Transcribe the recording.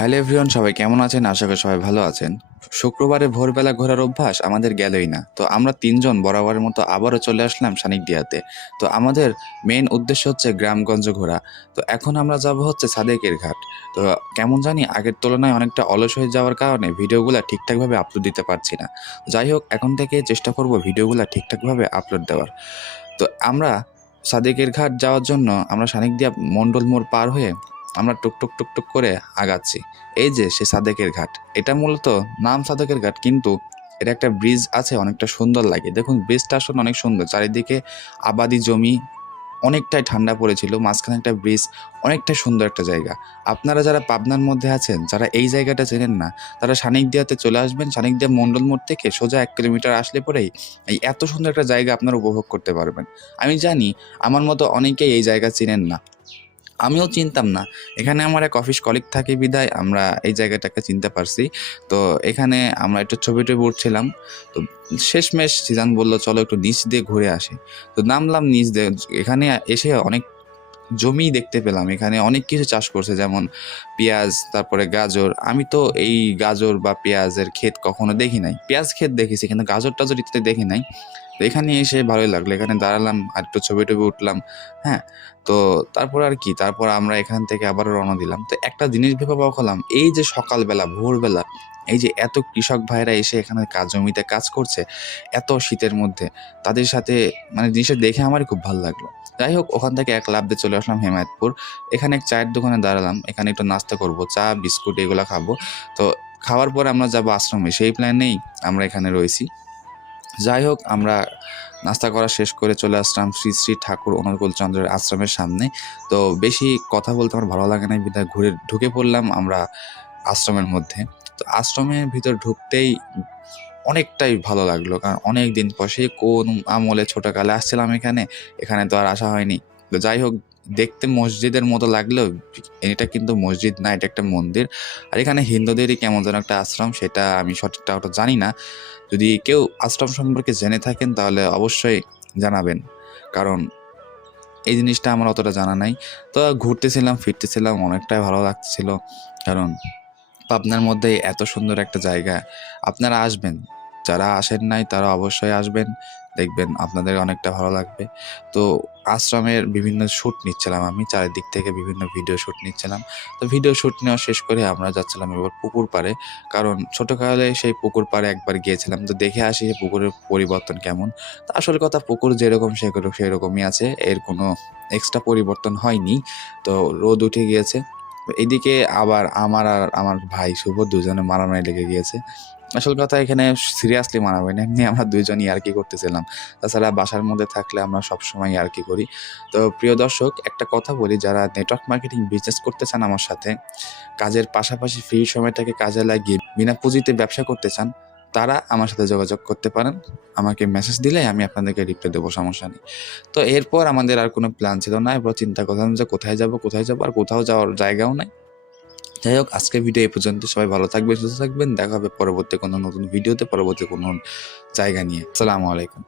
Hello everyone, সবাই কেমন আছেন? আশা করি সবাই ভালো আছেন। শুক্রবারে ভোরবেলা ঘোরার অভ্যাস আমাদের গেলই না। তো আমরা ৩ জন বরাবরের মতো আবারও চলে আসলাম শানিকডিয়াতে। তো আমাদের মেইন উদ্দেশ্য হচ্ছে গ্রামগঞ্জ ঘোরা। তো এখন আমরা যাবো হচ্ছে সাদেকের ঘাট। তো কেমন জানি আগের তুলনায় অনেকটা অলস হয়ে যাওয়ার কারণে ভিডিওগুলা ঠিকঠাকভাবে আপলোড দিতে পারছি না। যাই হোক, এখন থেকে চেষ্টা করব ভিডিওগুলা ঠিকঠাকভাবে আপলোড দেওয়ার। তো আমরা সাদেকের ঘাট যাওয়ার জন্য আমরা শানিকদিয়া মন্ডল মোড় পার হয়ে আমরা টুকটুক টুকটুক করে আগাচ্ছি। এই যে সে সাদেকের ঘাট, এটা মূলত নাম সাদেকের ঘাট, কিন্তু এটা একটা ব্রিজ আছে, অনেকটা সুন্দর লাগে। দেখুন ব্রিজটা আসলে অনেক সুন্দর, চারিদিকে আবাদি জমি, অনেকটাই ঠান্ডা পড়েছিল, মাঝখানে একটা ব্রিজ, অনেকটা সুন্দর একটা জায়গা। আপনারা যারা পাবনার মধ্যে আছেন, যারা এই জায়গাটা চেনেন না, তারা শানিকদিয়াতে চলে আসবেন। শানিকদিয়া মন্ডল মোড় থেকে সোজা ১ কিলোমিটার আসলে পরেই এই এত সুন্দর একটা জায়গা আপনারা উপভোগ করতে পারবেন। আমি জানি আমার মতো অনেকেই এই জায়গা চিনেন না, আমিও চিনতাম না। এখানে আমার এক অফিস কলিগ থাকে বিধায় আমরা এই জায়গাটাকে চিনতে পারছি। তো এখানে আমরা একটু ছবি-টবি উঠছিলাম। তো শেষমেশ সিজান বলল, "চলো একটু নিচ দিয়ে ঘুরে আসি।" তো নামলাম নিচ দিয়ে। এখানে এসে অনেক জমি দেখতে পেলাম। এখানে অনেক কিছু চাষ করছে, যেমন পেঁয়াজ, তারপরে গাজর। আমি তো এই গাজর বা পেঁয়াজের ক্ষেত কখনো দেখি নাই। পেঁয়াজ ক্ষেত দেখেছি কিন্তু গাজর-টাজর ইত্যাদি দেখি নাই। তো এখানে এসে ভালোই লাগলো। এখানে দাঁড়ালাম, আর একটু ছবি-টবি উঠলাম। হ্যাঁ? তো তারপর আর কি, তারপর আমরা এখান থেকে আবারও রওনা দিলাম। তো একটা জিনিস ভেবে অবাক হলাম, এই যে সকালবেলা, ভোরবেলা এই যে এত কৃষক ভাইরা এসে এখানে জমিতে কাজ করছে, এত শীতের মধ্যে, তাদের সাথে মানে জিনিসটা দেখে আমারই খুব ভাল লাগলো। যাই হোক, ওখান থেকে এক লাফ দিয়ে চলে আসলাম হেমায়েতপুর। এখানে এক চায়ের দোকানে দাঁড়ালাম। এখানে একটু নাস্তা করব, চা, বিস্কুট এগুলা খাবো। তো খাওয়ার পরে আমরা যাবো আশ্রমে। সেই প্ল্যানেই আমরা এখানে রয়েছি। যাই হোক, আমরা নাস্তা করা শেষ করে চলে আসলাম শ্রী শ্রী ঠাকুর অনুকূল চন্দ্রের আশ্রমের সামনে। তো বেশি কথা বলতে আমার ভালো লাগে না বিধায় ঢুকে পড়লাম আমরা আশ্রমের মধ্যে। তো আশ্রমের ভিতর ঢুকতেই অনেকটাই ভালো লাগলো, কারণ অনেক দিন পর, সেই কোন আমলে ছোটকালে আসছিলাম এখানে, এখানে তো আর আসা হয়নি। তো যাই হোক, দেখতে মসজিদের মতো লাগলেও এটা কিন্তু মসজিদ না, এটা একটা মন্দির। আর এখানে হিন্দুদেরই কেমন যেন একটা আশ্রম, সেটা আমি সঠিকটা ওটা জানি না। যদি কেউ আশ্রম সম্পর্কে জেনে থাকেন তাহলে অবশ্যই জানাবেন, কারণ এই জিনিসটা আমার অতটা জানা নাই। তো ঘুরতেছিলাম, ফিরতেছিলাম, অনেকটাই ভালো লাগছিল, কারণ পাবনার মধ্যে এত সুন্দর একটা জায়গা। আপনারা আসবেন, যারা আসেন নাই তারা অবশ্যই আসবেন, দেখবেন আপনাদের অনেকটা ভালো লাগবে। তো আশ্রমের বিভিন্ন শ্যুট নিচ্ছিলাম আমি, চারিদিক থেকে বিভিন্ন ভিডিও শ্যুট নিচ্ছিলাম। তো ভিডিও শ্যুট নেওয়া শেষ করে আমরা যাচ্ছিলাম এবার পুকুর পাড়ে, কারণ ছোটোকালে সেই পুকুর পাড়ে একবার গিয়েছিলাম। তো দেখে আসি যে পুকুরের পরিবর্তন কেমন। তো আসল কথা, পুকুর যেরকম সেরকমই আছে, এর কোনো এক্সট্রা পরিবর্তন হয়নি। তো রোদ উঠে গিয়েছে। এদিকে আবার আমার আর আমার ভাই শুভ দুজনে মারামারি লেগে গিয়েছে। আসল কথা, এখানে সিরিয়াসলি মারামারি না, এমনি আমরা ২ জনই ইয়ার্কি করতেছিলাম। তাছাড়া বাসার মধ্যে থাকলে আমরা সবসময় ইয়ার্কি করি। তো প্রিয় দর্শক, একটা কথা বলি, যারা নেটওয়ার্ক মার্কেটিং বিজনেস করতে চান আমার সাথে, কাজের পাশাপাশি ফ্রি সময়টাকে কাজে লাগিয়ে বিনা পুঁজিতে ব্যবসা করতে চান, তারা আমার সাথে যোগাযোগ করতে পারেন। আমাকে মেসেজ দিলেই আমি আপনাদেরকে রিপ্লাই দেবো, সমস্যা নেই। তো এরপর আমাদের আর কোনো প্ল্যান ছিল না। এরপর চিন্তা করলাম যে কোথায় যাবো? আর কোথাও যাওয়ার জায়গাও নাই। যাই হোক, আজকের ভিডিও এই পর্যন্ত। সবাই ভালো থাকবেন, সুস্থ থাকবেন। দেখা হবে পরবর্তী কোনো নতুন ভিডিওতে, পরবর্তী কোনো জায়গা নিয়ে। আসসালামু আলাইকুম।